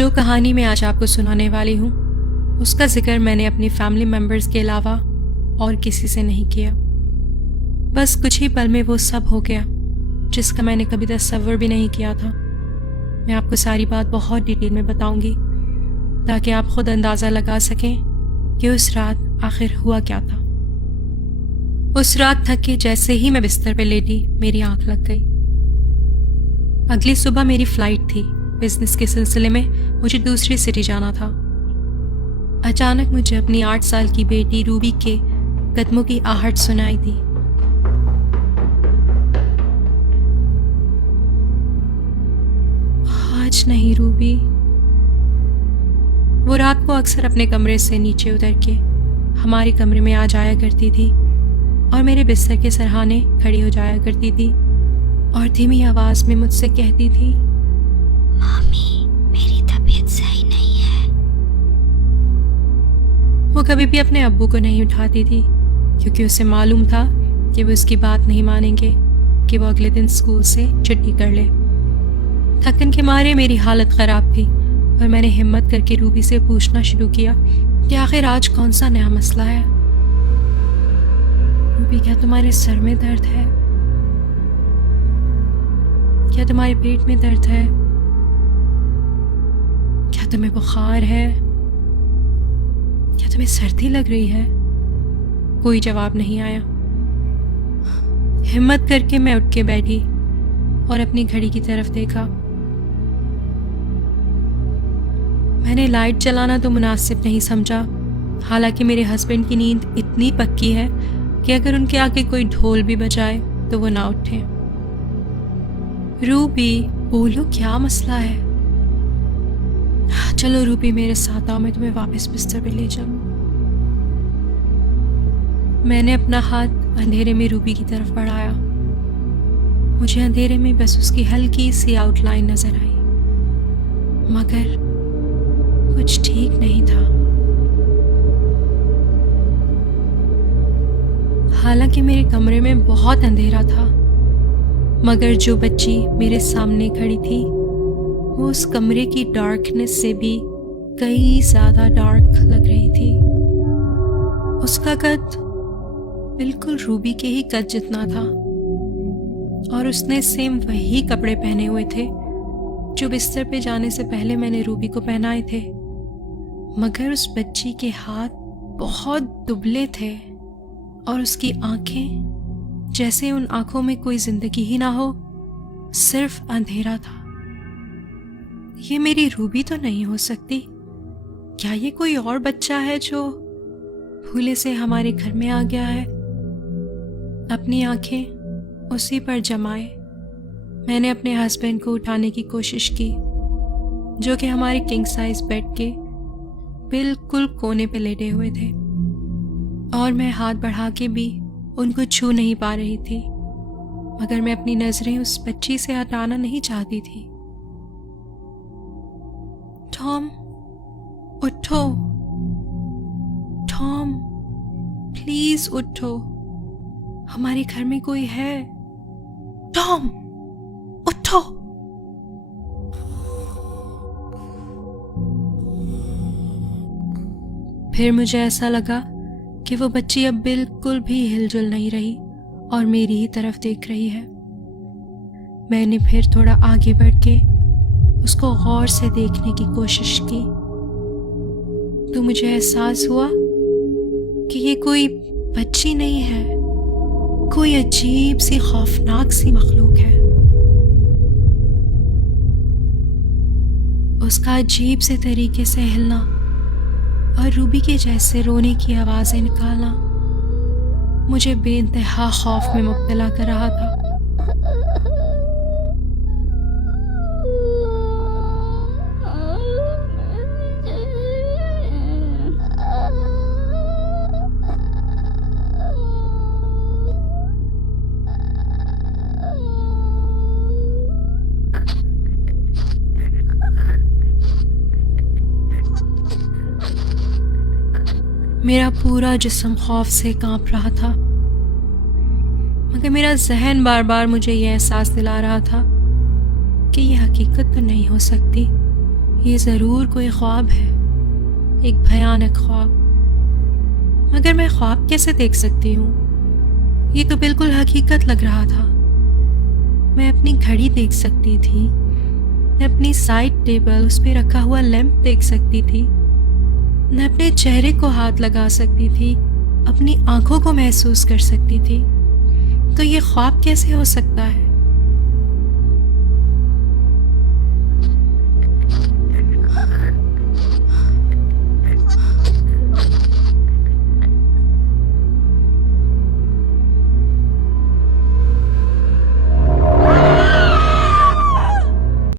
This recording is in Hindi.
जो कहानी मैं आज आपको सुनाने वाली हूँ उसका जिक्र मैंने अपनी फैमिली मेम्बर्स के अलावा और किसी से नहीं किया। बस कुछ ही पल में वो सब हो गया जिसका मैंने कभी तसव्वुर भी नहीं किया था। मैं आपको सारी बात बहुत डिटेल में बताऊंगी ताकि आप खुद अंदाज़ा लगा सकें कि उस रात आखिर हुआ क्या था। उस रात थक के जैसे ही मैं बिस्तर पे लेटी मेरी आंख लग गई। अगली सुबह मेरी फ्लाइट थी। बिजनेस के सिलसिले में मुझे दूसरी सिटी जाना था। अचानक मुझे अपनी 8 साल की बेटी रूबी के कदमों की आहट सुनाई दी। आज नहीं रूबी। वो रात को अक्सर अपने कमरे से नीचे उतर के हमारे कमरे में आ जाया करती थी और मेरे बिस्तर के सरहाने खड़ी हो जाया करती थी और धीमी आवाज में मुझसे कहती थी, मम्मी मेरी तबीयत सही नहीं है। वो कभी भी अपने अब्बू को नहीं उठाती थी क्योंकि उसे मालूम था कि वो उसकी बात नहीं मानेंगे कि वो अगले दिन स्कूल से छुट्टी कर ले। थकन के मारे मेरी हालत ख़राब थी और मैंने हिम्मत करके रूबी से पूछना शुरू किया कि आखिर आज कौन सा नया मसला है। रूबी, क्या तुम्हारे सर में दर्द है? क्या तुम्हारे पेट में दर्द है? क्या तुम्हें बुखार है? क्या तुम्हें सर्दी लग रही है? कोई जवाब नहीं आया। हिम्मत करके मैं उठ के बैठी और अपनी घड़ी की तरफ देखा। मैंने लाइट जलाना तो मुनासिब नहीं समझा, हालांकि मेरे हस्बैंड की नींद इतनी पक्की है कि अगर उनके आगे कोई ढोल भी बजाए तो वो ना उठे। रूबी, बोलो क्या मसला है? चलो रूबी, मेरे साथ आओ, मैं तुम्हें वापस बिस्तर पे ले चलूं। मैंने अपना हाथ अंधेरे में रूबी की तरफ बढ़ाया। मुझे अंधेरे में बस उसकी हल्की सी आउटलाइन नजर आई, मगर कुछ ठीक नहीं था। हालांकि मेरे कमरे में बहुत अंधेरा था, मगर जो बच्ची मेरे सामने खड़ी थी वो उस कमरे की डार्कनेस से भी कई ज़्यादा डार्क लग रही थी। उसका कद बिल्कुल रूबी के ही कद जितना था और उसने सेम वही कपड़े पहने हुए थे जो बिस्तर पे जाने से पहले मैंने रूबी को पहनाए थे, मगर उस बच्ची के हाथ बहुत दुबले थे और उसकी आंखें जैसे उन आंखों में कोई जिंदगी ही ना हो, सिर्फ अंधेरा था। ये मेरी रूबी तो नहीं हो सकती। क्या ये कोई और बच्चा है जो भूले से हमारे घर में आ गया है? अपनी आंखें उसी पर जमाए मैंने अपने हस्बैंड को उठाने की कोशिश की, जो कि हमारे किंग साइज बेड के बिल्कुल कोने पे लेटे हुए थे, और मैं हाथ बढ़ा के भी उनको छू नहीं पा रही थी, मगर मैं अपनी नजरें उस बच्ची से हटाना नहीं चाहती थी। टॉम, उठो। टॉम, प्लीज उठो, हमारे घर में कोई है। टॉम, उठो। फिर मुझे ऐसा लगा कि वो बच्ची अब बिल्कुल भी हिलजुल नहीं रही और मेरी ही तरफ देख रही है। मैंने फिर थोड़ा आगे बढ़ के उसको गौर से देखने की कोशिश की तो मुझे एहसास हुआ कि ये कोई बच्ची नहीं है, कोई अजीब सी खौफनाक सी मखलूक है। उसका अजीब से तरीके से हिलना और रूबी के जैसे रोने की आवाजें निकालना मुझे बेइंतहा खौफ में मुब्तला कर रहा था। मेरा पूरा जिस्म खौफ से कांप रहा था, मगर मेरा जहन बार बार मुझे यह एहसास दिला रहा था कि यह हकीकत तो नहीं हो सकती, ये ज़रूर कोई ख्वाब है, एक भयानक ख्वाब। मगर मैं ख्वाब कैसे देख सकती हूँ? ये तो बिल्कुल हकीकत लग रहा था। मैं अपनी घड़ी देख सकती थी, मैं अपनी साइड टेबल उस पे रखा हुआ लैंप देख सकती थी, मैं अपने चेहरे को हाथ लगा सकती थी, अपनी आंखों को महसूस कर सकती थी। तो ये ख्वाब कैसे हो सकता है?